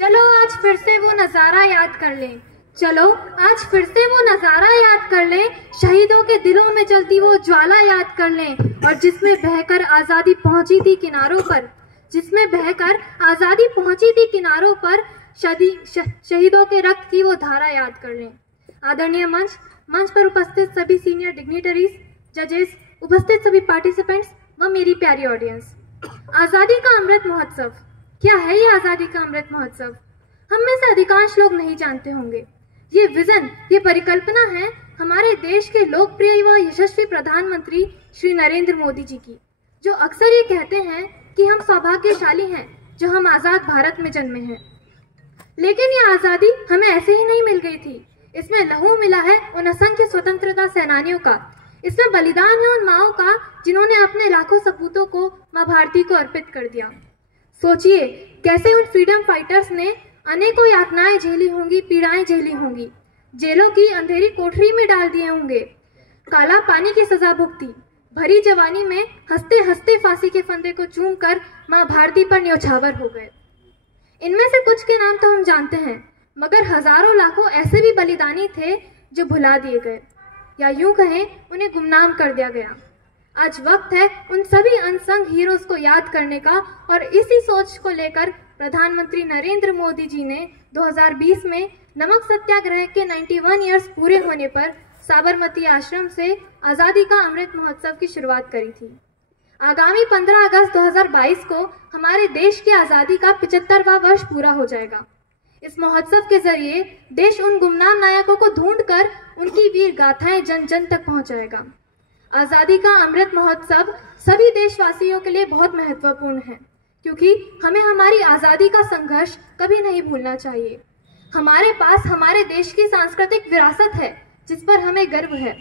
चलो आज फिर से वो नजारा याद कर लें, चलो आज फिर से वो नजारा याद कर लें, शहीदों के दिलों में जलती वो ज्वाला याद कर लें, और जिसमें बहकर आजादी पहुंची थी किनारों पर, जिसमें बहकर आजादी पहुंची थी किनारों पर, शहीदों के रक्त की वो धारा याद कर लें। आदरणीय मंच पर उपस्थित सभी सीनियर डिग्निटरीज, जजेस, उपस्थित सभी पार्टिसिपेंट्स व मेरी प्यारी ऑडियंस, आजादी का अमृत महोत्सव, क्या है ये आजादी का अमृत महोत्सव? हम में से अधिकांश लोग नहीं जानते होंगे। ये विजन, ये परिकल्पना है हमारे देश के लोकप्रिय व यशस्वी प्रधानमंत्री श्री नरेंद्र मोदी जी की, जो अक्सर ये कहते हैं कि हम सौभाग्यशाली हैं जो हम आजाद भारत में जन्मे हैं। लेकिन ये आजादी हमें ऐसे ही नहीं मिल गई थी। इसमें लहू मिला है उन असंख्य स्वतंत्रता सेनानियों का, इसमें बलिदान है उन माओं का जिन्होंने अपने लाखों सपूतों को मां भारती को अर्पित कर दिया। सोचिए कैसे उन फ्रीडम फाइटर्स ने अनेकों यातनाएं झेली होंगी, पीड़ाएं झेली होंगी, जेलों की अंधेरी कोठरी में डाल दिए होंगे, काला पानी की सजा भुगती, भरी जवानी में हंसते हंसते फांसी के फंदे को चूमकर मां भारती पर न्योछावर हो गए। इनमें से कुछ के नाम तो हम जानते हैं, मगर हजारों लाखों ऐसे भी बलिदानी थे जो भुला दिए गए, या यूं कहें उन्हें गुमनाम कर दिया गया। आज वक्त है उन सभी अनसंग हीरोज को याद करने का, और इसी सोच को लेकर प्रधानमंत्री नरेंद्र मोदी जी ने 2020 में नमक सत्याग्रह के 91 ईयर्स पूरे होने पर साबरमती आश्रम से आज़ादी का अमृत महोत्सव की शुरुआत करी थी। आगामी 15 अगस्त 2022 को हमारे देश की आज़ादी का 75वां वर्ष पूरा हो जाएगा। इस महोत्सव के जरिए देश उन गुमनाम नायकों को ढूंढकर उनकी वीर गाथाएं जन जन तक पहुंचाएगा। आज़ादी का अमृत महोत्सव सभी देशवासियों के लिए बहुत महत्वपूर्ण है, क्योंकि हमें हमारी आज़ादी का संघर्ष कभी नहीं भूलना चाहिए। हमारे पास हमारे देश की सांस्कृतिक विरासत है जिस पर हमें गर्व है।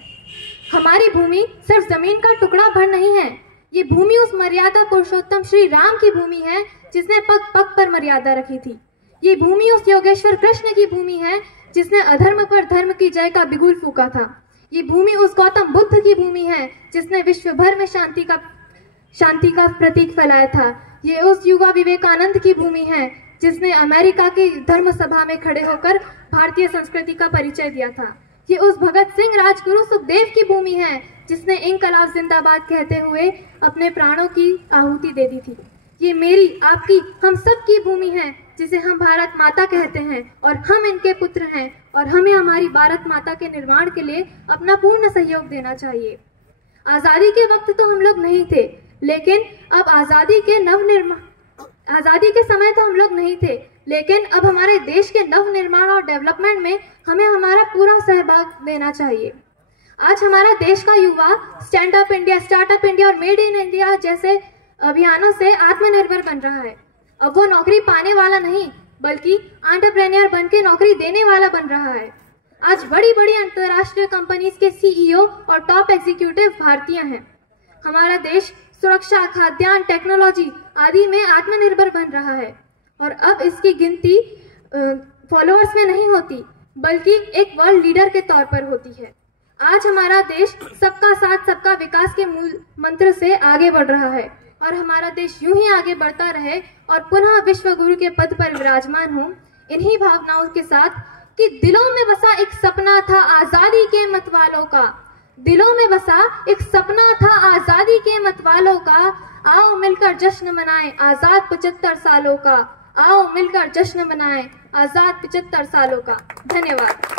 हमारी भूमि सिर्फ जमीन का टुकड़ा भर नहीं है, ये भूमि उस मर्यादा पुरुषोत्तम श्री राम की भूमि है जिसने पग पग पर मर्यादा रखी थी। ये भूमि उस योगेश्वर कृष्ण की भूमि है जिसने अधर्म पर धर्म की जय का बिगुल फूका था। ये भूमि उस गौतम बुद्ध की भूमि है जिसने विश्व भर में शांति का प्रतीक फैलाया था। ये उस युवा विवेकानंद की भूमि है जिसने अमेरिका की धर्म सभा में खड़े होकर भारतीय संस्कृति का परिचय दिया था। ये उस भगत सिंह, राजगुरु सुखदेव की भूमि है जिसने इनकलाब जिंदाबाद कहते हुए अपने प्राणों की आहुति दे दी थी। ये मेरी, आपकी, हम सब की भूमि है जिसे हम भारत माता कहते हैं, और हम इनके पुत्र हैं, और हमें हमारी भारत माता के निर्माण के लिए अपना पूर्ण सहयोग देना चाहिए। आज़ादी के वक्त तो हम लोग नहीं थे, लेकिन अब आज़ादी के समय तो हम लोग नहीं थे, लेकिन अब हमारे देश के नवनिर्माण और डेवलपमेंट में हमें हमारा पूरा सहभाग देना चाहिए। आज हमारा देश का युवा stand up India, startup India और मेड इन इंडिया जैसे अभियानों से आत्मनिर्भर बन रहा है। अब वो नौकरी पाने वाला नहीं, बल्कि एंटरप्रेन्योर बन के नौकरी देने वाला बन रहा है। आज बड़ी बड़ी अंतर्राष्ट्रीय कंपनीज के सीईओ और टॉप एग्जीक्यूटिव भारतीय हैं। हमारा देश सुरक्षा, खाद्यान्न, टेक्नोलॉजी आदि में आत्मनिर्भर बन रहा है, और अब इसकी गिनती फॉलोअर्स में नहीं होती, बल्कि एक वर्ल्ड लीडर के तौर पर होती है। आज हमारा देश सबका साथ सबका विकास के मूल मंत्र से आगे बढ़ रहा है, और हमारा देश यूं ही आगे बढ़ता रहे और पुनः विश्व गुरु के पद पर विराजमान हो, इन्हीं भावनाओं के साथ कि दिलों में बसा एक सपना था आजादी के मतवालों का, दिलों में बसा एक सपना था आजादी के मतवालों का, आओ मिलकर जश्न मनाएं आजाद 75 सालों का, आओ मिलकर जश्न मनाएं आजाद 75 सालों का। धन्यवाद।